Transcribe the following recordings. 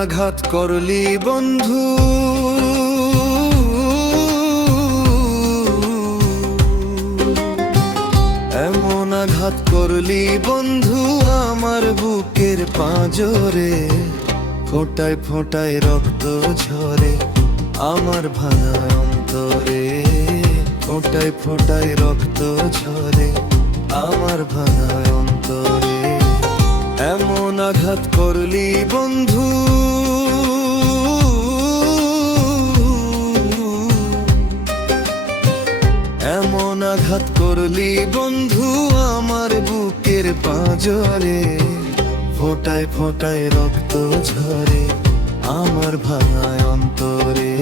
আঘাত করলি বন্ধু, এমন আঘাত করলি বন্ধু আমার বুকের পাঁজরে। ফোঁটায় ফোঁটায় রক্ত ঝরে আমার ভাঙা অন্তরে, ফোঁটায় ফোঁটায় রক্ত ঝরে আমার ভাঙা অন্তরে। এমন আঘাত করলি বন্ধু, এমন আঘাত করলি বন্ধু আমার বুকের পাঁজরে। ফোঁটায় ফোঁটায় রক্ত ঝরে আমার ভাঙা অন্তরে,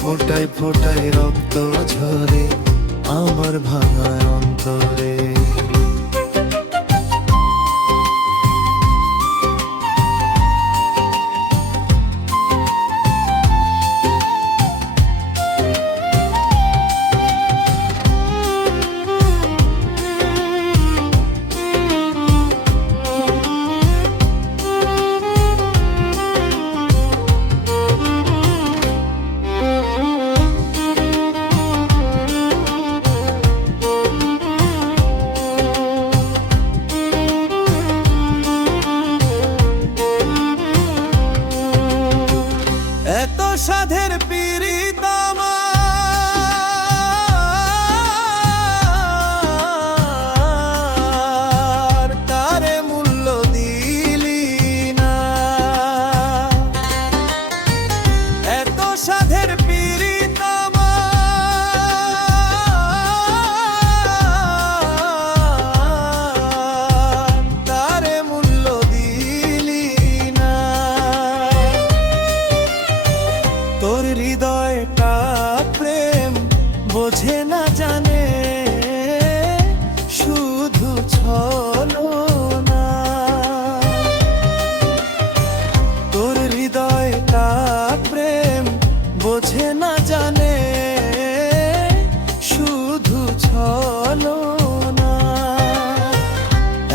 ফোঁটায় ফোঁটায় রক্ত ঝরে আমার ভাঙা অন্তরে। এত সাধের পীড়িত আমার, তারে মূল্য দিলি না। এত সাধের পীড়িত আমার, তারে মূল্য দিলি না। তোর হৃদয়টা প্রেম বোঝে না জানে, শুধু ছলনা। তোর হৃদয়টা প্রেম বোঝে না জানে, শুধু ছলনা।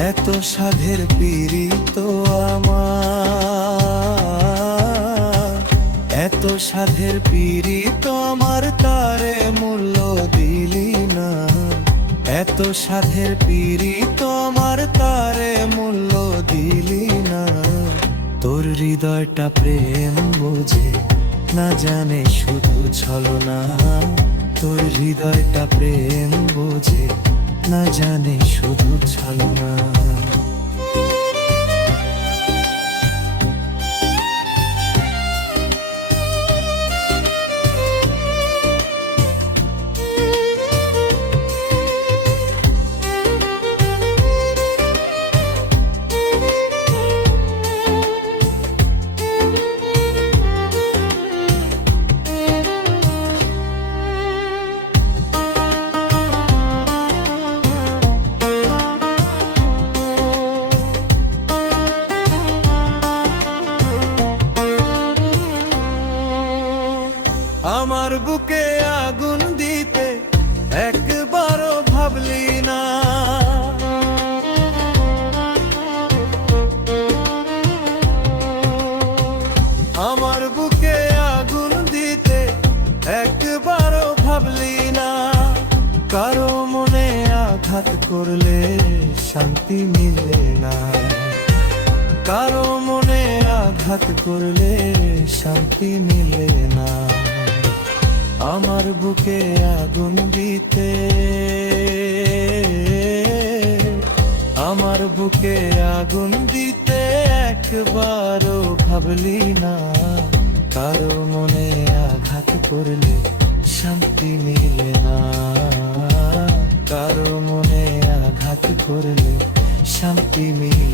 এত সাধের পীড়িত আমার, এত সাধের পীড়িত আমার, তারে মূল্য দিলি না। এত সাধের পীড়িত আমার, তারে মূল্য দিলি না। তোর হৃদয়টা প্রেম বোঝে না জানে, শুধু ছলনা। তোর হৃদয়টা প্রেম বোঝে না জানে, শুধু ছলনা। আমার বুকে আগুন দিতে একবারও ভাবলি না। আমার বুকে আগুন দিতে একবারও ভাবলি না। কারো মনে আঘাত করলে শান্তি মিলে না, কারো মনে আঘাত করলে শান্তি মিলে না। আমার বুকে আগুন দিতে, আমার বুকে আগুন দিতে একবারও ভাবলি না। কারো মনে আঘাত করলে শান্তি মিলে না, কারো মনে আঘাত করলে শান্তি মিলে